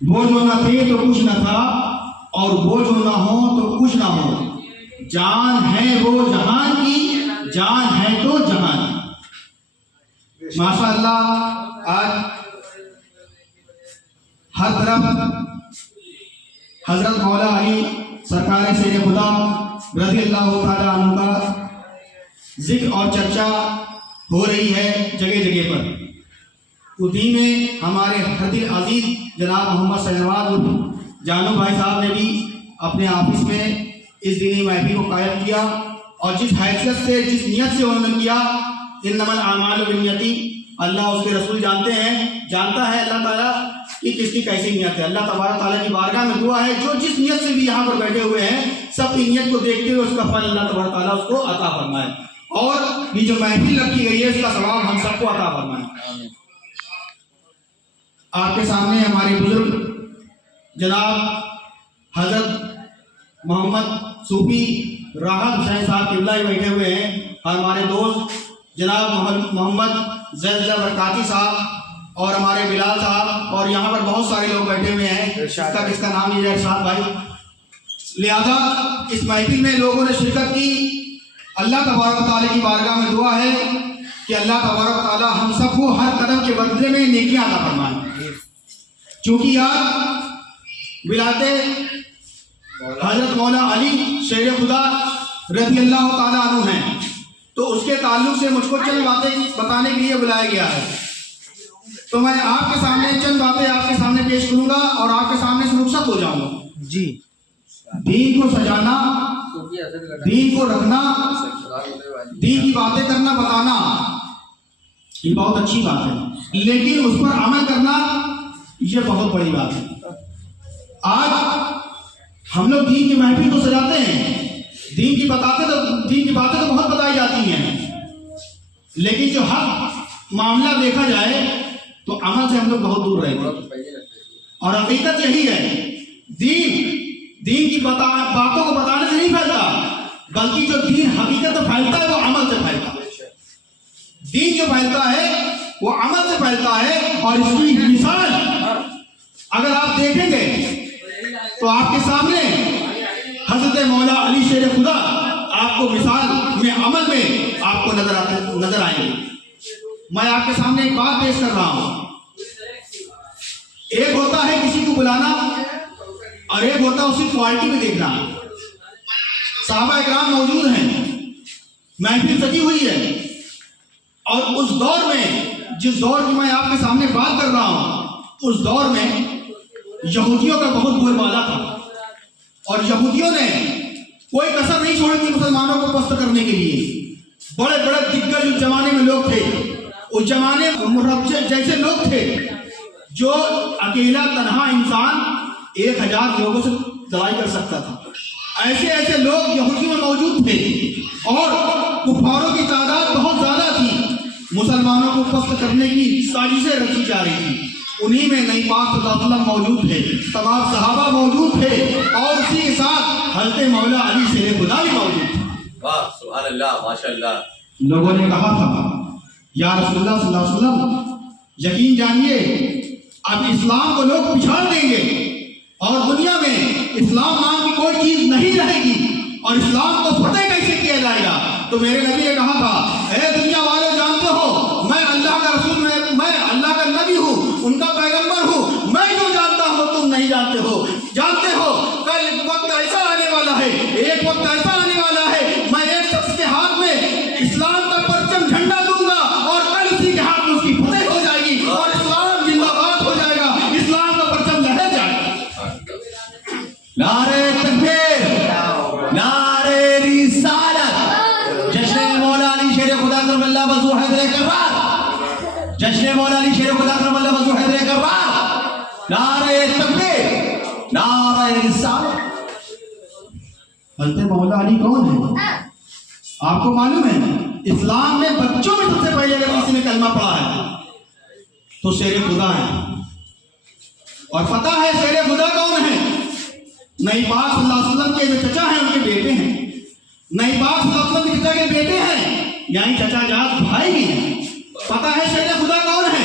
وہ جو نہ تھے تو کچھ نہ تھا، اور وہ جو نہ ہو تو کچھ نہ ہو، جان ہے وہ جہان کی، جان ہے تو جہان کی۔ ماشاء اللہ آج ہر طرف حضرت مولا علی سرکار شیر خدا رضی اللہ تعالیٰ عنہ کا ذکر اور چرچا ہو رہی ہے جگہ جگہ پر۔ اسی میں ہمارے حد عزیز جناب محمد شہنواز جانو بھائی صاحب نے بھی اپنے آفس میں اس دینی محفل کو قائم کیا، اور جس حیثیت سے جس نیت سے انہوں نے کیا، انما الاعمال بالنیات، اللہ اس کے رسول جانتا ہے اللہ تعالیٰ کہ کس کی کیسی نیت ہے۔ اللہ تبارک تعالیٰ کی بارگاہ میں دعا ہے جو جس نیت سے بھی یہاں پر بیٹھے ہوئے ہیں، سب کی نیت کو دیکھتے ہوئے اس کا پھل اللہ تبارک تعالیٰ اس کو عطا فرمائے، اور یہ جو محفل رکھی گئی ہے اس کا ثواب ہم سب کو عطا فرمائے۔ آپ کے سامنے ہمارے بزرگ جناب حضرت محمد صوفی راحت حسین صاحب قبلہ بیٹھے ہوئے ہیں، ہمارے دوست جناب محمد زید برکاتی صاحب اور ہمارے بلال صاحب، اور یہاں پر بہت سارے لوگ بیٹھے ہوئے ہیں، کس کا نام یہ ارشاد بھائی۔ لہذا اس محفل میں لوگوں نے شرکت کی۔ اللہ تبارک تعالیٰ کی بارگاہ میں دعا ہے کہ اللہ تبارک تعالیٰ ہم سب کو ہر قدم کے بدلے میں نیکیاں عطا فرمائے۔ چونکہ آج ولایت حضرت مولا علی شیر خدا رضی اللہ تعالیٰ عنہ ہیں، تو اس کے تعلق سے مجھ کو چند باتیں بتانے کے لیے بلایا گیا ہے، تو میں آپ کے سامنے چند باتیں آپ کے سامنے پیش کروں گا اور آپ کے سامنے سے رخصت ہو جاؤں گا۔ جی، دین کو سجانا، دین کو رکھنا، دین کی باتیں کرنا، بتانا، یہ بہت اچھی بات ہے، لیکن اس پر عمل کرنا یہ بہت بڑی بات ہے۔ آج ہم لوگ دین کی محفل تو سجاتے ہیں، دین کی باتیں تو بہت بتائی جاتی ہیں، لیکن جو حق معاملہ دیکھا جائے تو عمل سے ہم لوگ بہت دور رہتے ہیں، اور حقیقت یہی ہے، دین کی باتوں کو بتانے سے نہیں پھیلتا، بلکہ جو دین حقیقت سے پھیلتا ہے وہ عمل سے پھیلتا ہے۔ دین جو پھیلتا ہے وہ عمل سے پھیلتا ہے، اور اس کی مثال اگر آپ دیکھیں گے تو آپ کے سامنے حضرت مولا علی شیر خدا آپ کو مثال میں، عمل میں آپ کو نظر آئیں گے۔ میں آپ کے سامنے ایک بات پیش کر رہا ہوں، ایک ہوتا ہے کسی کو بلانا، اور ایک ہوتا ہے اسی کوالٹی میں دیکھنا۔ صحابہ اکرام موجود ہیں، محفل سجی ہوئی ہے، اور اس دور میں، جس دور کی میں آپ کے سامنے بات کر رہا ہوں، اس دور میں یہودیوں کا بہت بول بالا تھا، اور یہودیوں نے کوئی کسر نہیں چھوڑی تھی مسلمانوں کو پست کرنے کے لیے۔ بڑے بڑے دگگج اس زمانے میں لوگ تھے، اس زمانے میں جیسے لوگ تھے جو اکیلا تنہا انسان 1000 لوگوں سے لڑائی کر سکتا تھا، ایسے لوگ یہودیوں میں موجود تھے، اور کفاروں کی تعداد بہت زیادہ تھی، مسلمانوں کو پست کرنے کی سازشیں رچی جا رہی تھی۔ انہی میں نبی پاک صلی اللہ علیہ وسلم موجود تھے، تمام صحابہ موجود تھے، اور اسی کے ساتھ حضرت مولا علی شیر خدا بھی موجود تھے۔ واہ سبحان اللہ، ماشاء اللہ۔ لوگوں نے کہا تھا یا رسول اللہ صلی اللہ علیہ وسلم یقین جانیے اب اسلام کو لوگ پچھاڑ دیں گے، اور دنیا میں اسلام نام کی کوئی چیز نہیں رہے گی، اور اسلام کو فتح کیسے کیا جائے گا؟ تو میرے نبی نے کہا تھا، اے دنیا والے جانتے ہو میں اللہ کا رسول، میں اللہ کا نبی ہوں، ان کا پیغمبر ہوں، میں جو جانتا ہوں تم نہیں جانتے ہو۔ کل وقت ایسا آنے والا ہے، ایک وقت ایسا آنے والا ہے، میں ایک شخص کے ہاتھ میں اسلام کا پرچم جھنڈا دوں گا، اور کل اسی کے ہاتھ میں اس کی فتح ہو جائے گی، اور اسلام زندہ باد ہو جائے گا، اسلام کا پرچم لہر جائے گا۔ نعرہ تکبیر، نعرہ رسالت، جشن مولا علی شیر خدا کرم اللہ وضو حیدر کرار، جشن مولا علی شیر خدا کرم اللہ وضو حیدر کرار، نعرہ تکبیر، نعرہ رسالت۔ حضرت مولا علی کون ہے؟ آپ کو معلوم ہے اسلام میں بچوں میں سب سے پہلے اگر کسی نے کلمہ پڑھا ہے تو شیر خدا ہے، اور پتہ ہے شیر خدا کون ہے؟ نبی پاک صلی اللہ علیہ وسلم کے جو چچا ہیں ان کے بیٹے ہیں، نبی پاک صلی اللہ علیہ وسلم کے چچا کے بیٹے ہیں، یعنی چچا جات بھائی بھی ہیں۔ پتہ ہے شیر خدا کون ہے؟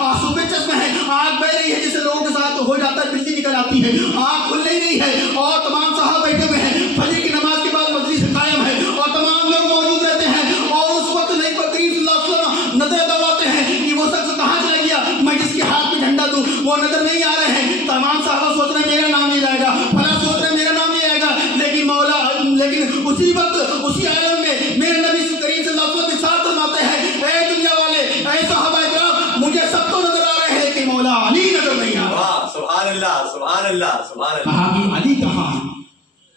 آنسو پہ چشم ہے, آنکھ بہ رہی ہے جسے لوگوں کے ساتھ ہو جاتا ہے بجلی نکل آتی ہے, آنکھ کھل نہیں رہی ہے, اور تمام صحابہ بیٹھے ہوئے ہیں, فجر کی نماز کے بعد مجلس قائم ہے اور تمام لوگ موجود رہتے ہیں, اور اس وقت نبی کریم صلی اللہ علیہ وسلم نظر دوڑاتے ہیں کہ وہ شخص کہاں چلا گیا, میں جس کے ہاتھ میں جھنڈا دوں وہ نظر نہیں آ رہے ہیں. تمام صحابہ سوچ رہے ہیں میرا نام نہیں جائے گا, فلاں سوچ رہے ہیں میرا نام نہیں آئے گا, لیکن اسی وقت اسی عالم میں میرے نبی کریم صلی اللہ علیہ وسلم ارشاد فرماتے ہیں, اے دنیا والے, اے صحابہ کرام, مجھے سب تو نظر آ رہے ہیں کہ مولا علی نظر نہیں آ رہا. سبحان اللہ, سبحان اللہ, سبحان اللہ. کہا کہ علی کہاں ہے؟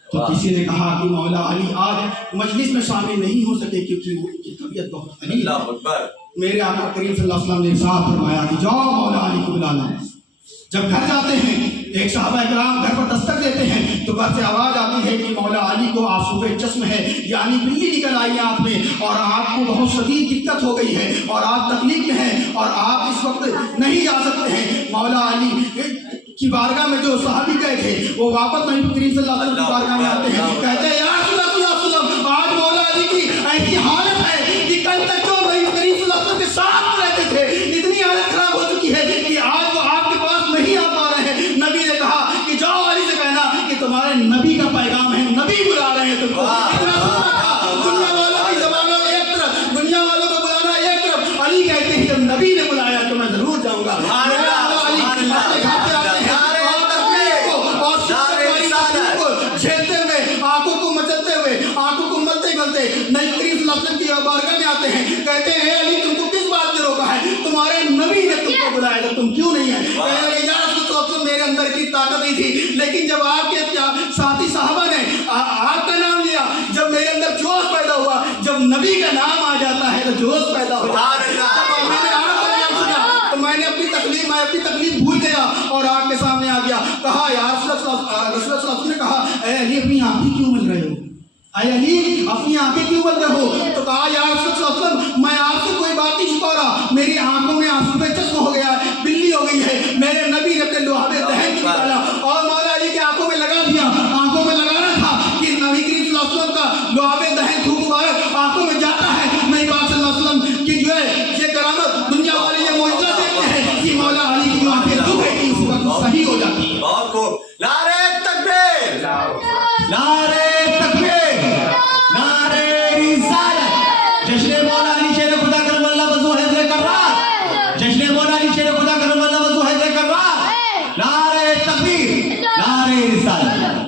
تو کسی نے کہا کہ مولا علی آج مجلس میں شامل نہیں ہو سکے کیونکہ وہ کی طبیعت بہت علی. اللہ اکبر. میرے آقا کریم صلی اللہ علیہ وسلم نے ارشاد فرمایا کہ جاؤ مولا علی کو بلا لاؤ. جب گھر جاتے ہیں, ایک صحابہ کرام گھر پر دستک دیتے ہیں تو گھر سے آواز آتی ہے کہ مولا علی کو آنسو پہ چشم ہے, یعنی بلی نکل آئی ہے آنکھ میں, اور آپ کو بہت شدید دقت ہو گئی ہے اور آپ تکلیف میں ہیں اور آپ اس وقت نہیں جا سکتے ہیں. مولا علی کی بارگاہ میں جو صحابی گئے تھے وہ واپس نبی کریم صلی اللہ علیہ وسلم کی بارگاہ میں آتے ہیں, کہتے ہیں یا رسول اللہ صلی اللہ علیہ وسلم, آج مولا علی کی ایسی حالت ہے کہ کل تک جو نبی کریم صلی اللہ علیہ وسلم کے ساتھ رہتے تھے اتنی حالت خراب ہو چکی ہے کہ آج وہ آپ کے پاس نہیں آ پا رہے ہیں. نبی نے کہا کہ جاؤ علی سے کہنا کہ تمہارے نبی کا پیغام ہے, نبی بلا رہے ہیں تم کو. اتنا سننا تھا, دنیا والوں کی زبانوں میں ایک طرف, دنیا والوں کو بلانا ایک طرف, علی کہتے ہیں جب نبی نے بلایا تو میں ضرور جاؤں گا. جھیلتے ہوئے, آنکھوں کو مچلتے ہوئے, آنکھوں کو ملتے گلتے نبی کریم صلی اللہ علیہ وسلم کی بارگاہ میں آتے ہیں, کہتے ہیں اے علی تم کو کس بات نے روکا ہے, تمہارے نبی نے تم کو بلایا تھا, تم کیوں نہیں ہے؟ کہنے لگے یا رسول اللہ, میرے اندر کی طاقت نہیں تھی, لیکن جب آپ کے ساتھی صحابہ نے آپ کا نام لیا, جب میرے اندر جوش پیدا ہوا, جب نبی کا نام آ جاتا ہے تو جوش پیدا ہو جاتا ہے. میں نے اپنی تکلیف بھول گیا اور آپ کے سامنے آ گیا. کہا یا رسول اللہ صلی اللہ علیہ وسلم نے کہا, اے علی اپنی آنکھیں کیوں مل رہے ہو, اے علی اپنی آنکھیں کیوں مل رہے ہو؟ تو کہا یا رسول اللہ صلی اللہ علیہ وسلم, میں آپ سے کوئی بات نہیں چھپا رہا, میری آنکھوں میں آنسو پہ